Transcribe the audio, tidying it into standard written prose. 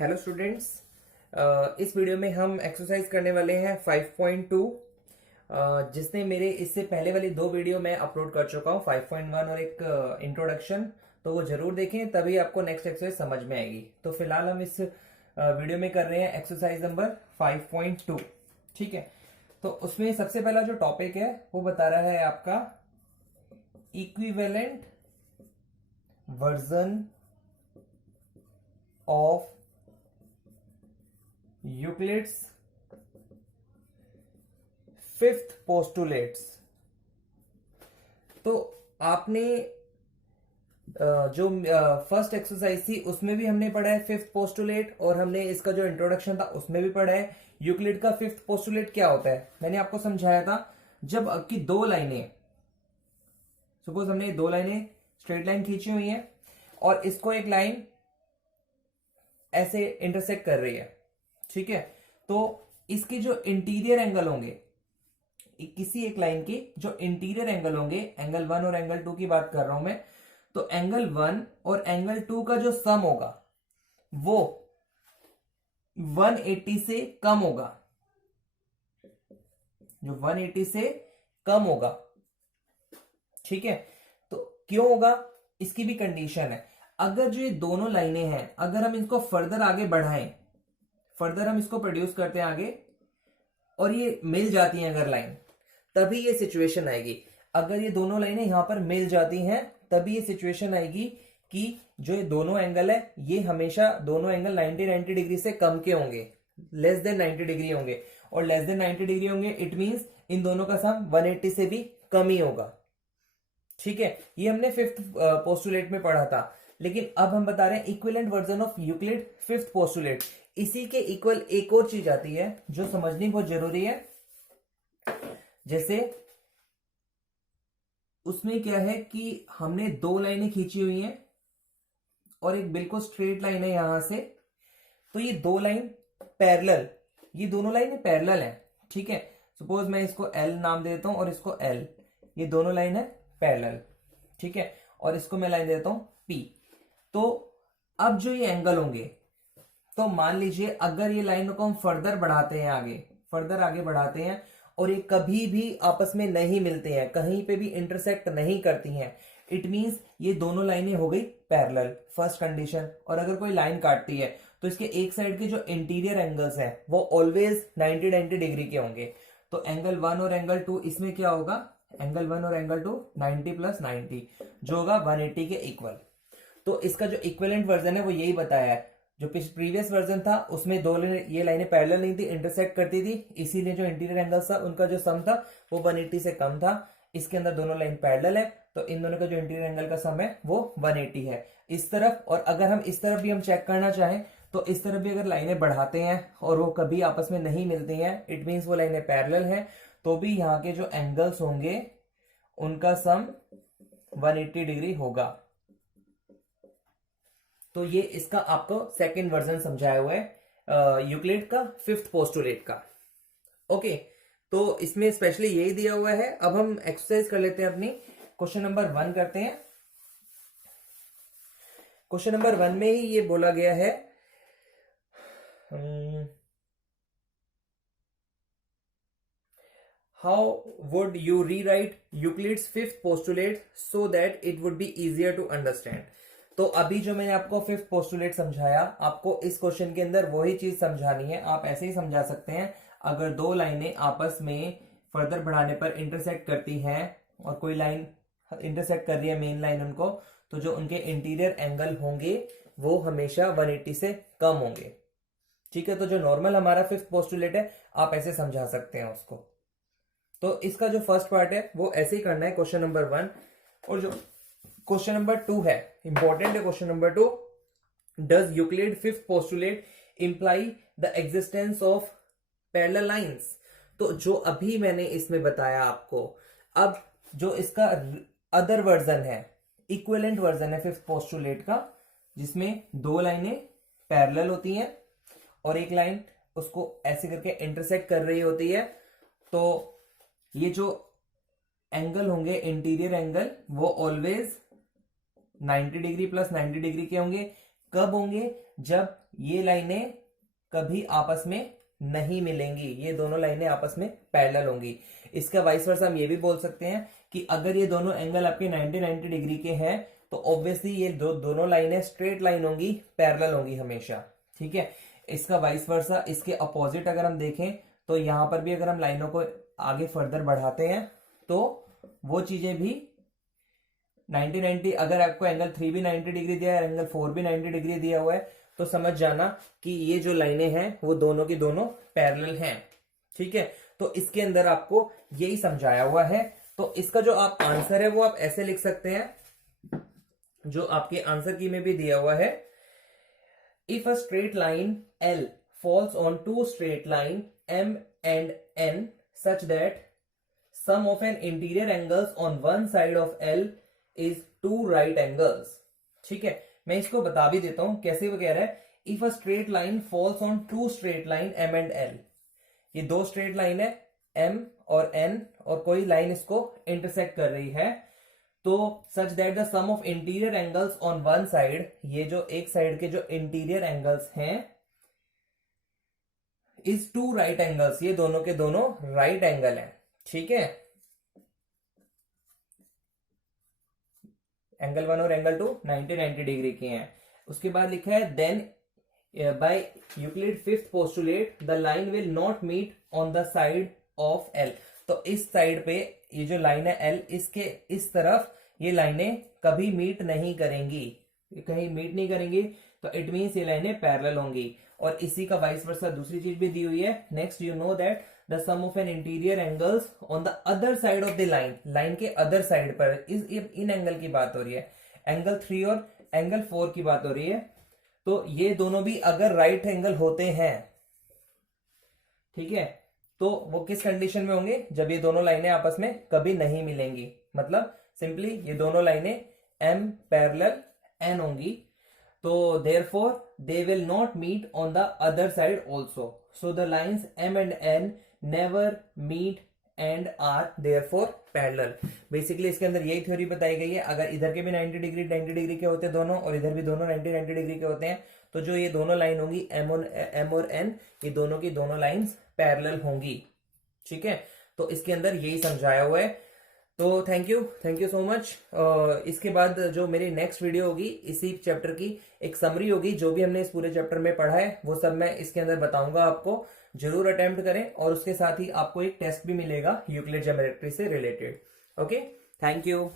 Hello students. इस video में हम एक्सरसाइज करने वाले हैं 5.2, जिसने मेरे इससे पहले वाली दो वीडियो मैं अपलोड कर चुका हूं, 5.1 और एक इंट्रोडक्शन। तो वो जरूर देखें, तभी आपको नेक्स्ट एक्सरसाइज समझ में आएगी। तो फिलहाल हम इस वीडियो में कर रहे हैं एक्सरसाइज नंबर 5.2। ठीक है, तो उसमें सबसे पहला जो टॉपिक है वो बता रहा है आपका equivalent version of Euclid's fifth postulates. तो आपने जो फर्स्ट एक्सरसाइज थी उसमें भी हमने पढ़ा है फिफ्थ पोस्टुलेट, और हमने इसका जो इंट्रोडक्शन था उसमें भी पढ़ा है यूक्लिड का फिफ्थ पोस्टुलेट क्या होता है। मैंने आपको समझाया था, जब आपकी दो लाइनें, सपोज हमने दो लाइनें स्ट्रेट लाइन खींची हुई हैं और इसको एक लाइन ऐसे इंटरसेक्ट कर रही है, ठीक है, तो इसके जो इंटीरियर एंगल होंगे, किसी एक लाइन के जो इंटीरियर एंगल होंगे, एंगल 1 और एंगल 2 की बात कर रहा हूं मैं, तो एंगल 1 और एंगल 2 का जो सम होगा वो 180 से कम होगा, जो 180 से कम होगा। ठीक है, तो क्यों होगा, इसकी भी कंडीशन है। अगर जो ये दोनों लाइनें हैं, अगर हम इसको फर्दर आगे बढ़ाएं, फर्दर हम इसको प्रोड्यूस करते हैं आगे और ये मिल जाती हैं अगर लाइन, तभी ये सिचुएशन आएगी। अगर ये दोनों लाइनें यहां पर मिल जाती हैं तभी ये सिचुएशन आएगी कि जो ये दोनों एंगल है ये हमेशा दोनों एंगल 90 डिग्री से कम के होंगे, लेस देन 90 डिग्री होंगे, और लेस देन 90 डिग्री होंगे इट मींस इन दोनों का सम 180 से भी कम ही होगा। ठीक है, ये हमने फिफ्थ पोस्टुलेट में पढ़ा था। लेकिन अब हम बता रहे हैं equivalent version of Euclid fifth postulate. इसी के इक्वल एक और चीज आती है जो समझनी बहुत जरूरी है। जैसे उसमें क्या है कि हमने दो लाइनें खींची हुई हैं और एक बिल्कुल स्ट्रेट लाइन है यहां से, तो ये दो लाइन पैरेलल, ये दोनों लाइनें पैरेलल हैं। ठीक है, सपोज मैं इसको एल नाम देता हूं और इसको एल, ये दोनों लाइन है पैरेलल। ठीक है, और इसको मैं लाइन देता हूं पी। तो अब जो ये एंगल होंगे, तो मान लीजिए अगर ये लाइन को हम फर्दर बढ़ाते हैं आगे, फर्दर आगे बढ़ाते हैं और ये कभी भी आपस में नहीं मिलते हैं, कहीं पे भी इंटरसेक्ट नहीं करती हैं, इट मींस ये दोनों लाइनें हो गई पैरेलल, फर्स्ट कंडीशन। और अगर कोई लाइन काटती है तो इसके एक साइड के जो इंटीरियर एंगल्स हैं वो ऑलवेज 90 डिग्री के होंगे। तो एंगल 1 और एंगल 2 इसमें क्या होगा, एंगल 1 और एंगल 2 90 प्लस 90 जो होगा 180 के इक्वल। तो इसका जो इक्विवेलेंट वर्जन है वो यही बताया है। जो प्रीवियस वर्जन था उसमें दो ये लाइनें पैरेलल नहीं थी, इंटरसेक्ट करती थी, इसीलिए जो इंटीरियर एंगल था उनका जो सम था वो 180 से कम था। इसके अंदर दोनों लाइन पैरेलल है तो इन दोनों का जो इंटीरियर एंगल का सम है वो 180 है इस तरफ। और अगर हम इस तरफ भी हम चेक करना चाहें तो इस तरफ भी अगर लाइनें बढ़ाते हैं और वो कभी आपस में नहीं मिलती हैं, इट मीन्स वो लाइनें पैरेलल हैं, तो भी यहाँ के जो एंगल्स होंगे उनका सम 180 डिग्री होगा। तो ये इसका आपको सेकंड वर्जन समझाया हुआ है यूक्लिड का फिफ्थ पोस्टुलेट का। ओके, तो इसमें स्पेशली यही दिया हुआ है। अब हम एक्सरसाइज कर लेते हैं अपनी। क्वेश्चन नंबर 1 करते हैं। क्वेश्चन नंबर 1 में ही ये बोला गया है, how would you rewrite Euclid's fifth postulate so that it would be easier to understand. तो अभी जो मैंने आपको फिफ्थ पोस्टुलेट समझाया, आपको इस क्वेश्चन के अंदर वही चीज समझानी है। आप ऐसे ही समझा सकते हैं, अगर दो लाइनें आपस में फर्दर बढ़ाने पर इंटरसेक्ट करती हैं और कोई लाइन इंटरसेक्ट कर रही है मेन लाइन उनको, तो जो उनके इंटीरियर एंगल होंगे वो हमेशा 180 से कम होंगे। ठीक है, तो जो नॉर्मल हमारा फिफ्थ पोस्टुलेट है आप ऐसे समझा सकते हैं उसको। तो इसका जो फर्स्ट पार्ट है वो ऐसे ही करना है, क्वेश्चन नंबर 1। और जो क्वेश्चन नंबर 2 है, इंपॉर्टेंट है question number 2। Does Euclid fifth postulate imply the existence of parallel lines. तो जो अभी मैंने इसमें बताया आपको, अब जो इसका अदर वर्जन है, इक्विवेलेंट वर्जन है फिफ्थ पोस्टुलेट का, जिसमें दो लाइनें पैरेलल होती हैं और एक लाइन उसको ऐसे करके इंटरसेक्ट कर रही होती है, तो ये जो एंगल होंगे इंटीरियर एंगल वो ऑलवेज 90 डिग्री प्लस 90 डिग्री के होंगे। कब होंगे? जब ये लाइनें कभी आपस में नहीं मिलेंगी, ये दोनों लाइनें आपस में पैरेलल होंगी। इसका वाइस वर्सा हम ये भी बोल सकते हैं कि अगर ये दोनों एंगल आपके 90 डिग्री के हैं तो ऑब्वियसली ये दोनों लाइनें स्ट्रेट लाइन होंगी, पैरेलल होंगी हमेशा। ठीक है, इसका वाइस वर्सा, इसके अपोजिट अगर हम देखें तो यहां पर भी अगर हम लाइनों को आगे फर्दर बढ़ाते हैं तो वो चीजें भी 90 अगर आपको एंगल 3 भी 90 डिग्री दिया है, एंगल 4 भी 90 डिग्री दिया हुआ है, तो समझ जाना कि ये जो लाइनें हैं वो दोनों की दोनों पैरेलल हैं। ठीक है, तो इसके अंदर आपको यही समझाया हुआ है। तो इसका जो आप आंसर है वो आप ऐसे लिख सकते हैं, जो आपके आंसर की में भी दिया हुआ है, if a straight line L falls on two straight line M and N such that sum of an interior angles on one side of L is two right angles। ठीक है, मैं इसको बता भी देता हूं कैसे वो कह रहा है, if a straight line falls on two straight line M and L, ये दो स्ट्रेट लाइन है M और N और कोई लाइन इसको इंटरसेक्ट कर रही है, तो such that the sum of interior angles on one side, ये जो एक साइड के जो इंटीरियर एंगल्स हैं, इज टू राइट एंगल्स, ये दोनों के दोनों राइट एंगल हैं। ठीक है, एंगल 1 और एंगल 2 90 डिग्री के हैं। उसके बाद लिखा है then by Euclid fifth postulate the line will not meet on the side of L. तो इस साइड पे ये जो लाइन है एल, इसके इस तरफ ये लाइनें कभी मीट नहीं करेंगी, कहीं मीट नहीं करेंगी, तो इट मीन्स ये लाइनें पैरेलल होंगी। और इसी का वाइस वर्सा दूसरी चीज भी दी हुई है, next you know that the sum of an interior angles on the other side of the line, line के अदर साइड पर, इन एंगल की बात हो रही है, एंगल 3 और एंगल 4 की बात हो रही है, तो ये दोनों भी अगर राइट एंगल होते हैं, ठीक है, तो वो किस कंडीशन में होंगे? जब ये दोनों लाइनें आपस में कभी नहीं मिलेंगी, मतलब सिंपली ये दोनों लाइनें M पैरेलल N होंगी, तो therefore they will not meet on the other side also, so the lines M and N never meet and are therefore parallel। Basically इसके अंदर यही थ्योरी बताई गई है, अगर इधर के भी 90 डिग्री के होते हैं दोनों, और इधर भी दोनों 90 डिग्री के होते हैं, तो जो ये दोनों लाइन होंगी M और N, ये दोनों की दोनों लाइंस पैरेलल होंगी। ठीक है, तो इसके अंदर यही समझाया हुआ है। तो थैंक यू सो मच। इसके बाद जो मेरी नेक्स्ट वीडियो होगी इसी चैप्टर की एक समरी होगी, जो भी हमने इस पूरे चैप्टर में पढ़ा है वो सब मैं इसके अंदर बताऊंगा आपको, जरूर अटेम्प्ट करें, और उसके साथ ही आपको एक टेस्ट भी मिलेगा यूक्लिड ज्योमेट्री से रिलेटेड। Okay, thank you.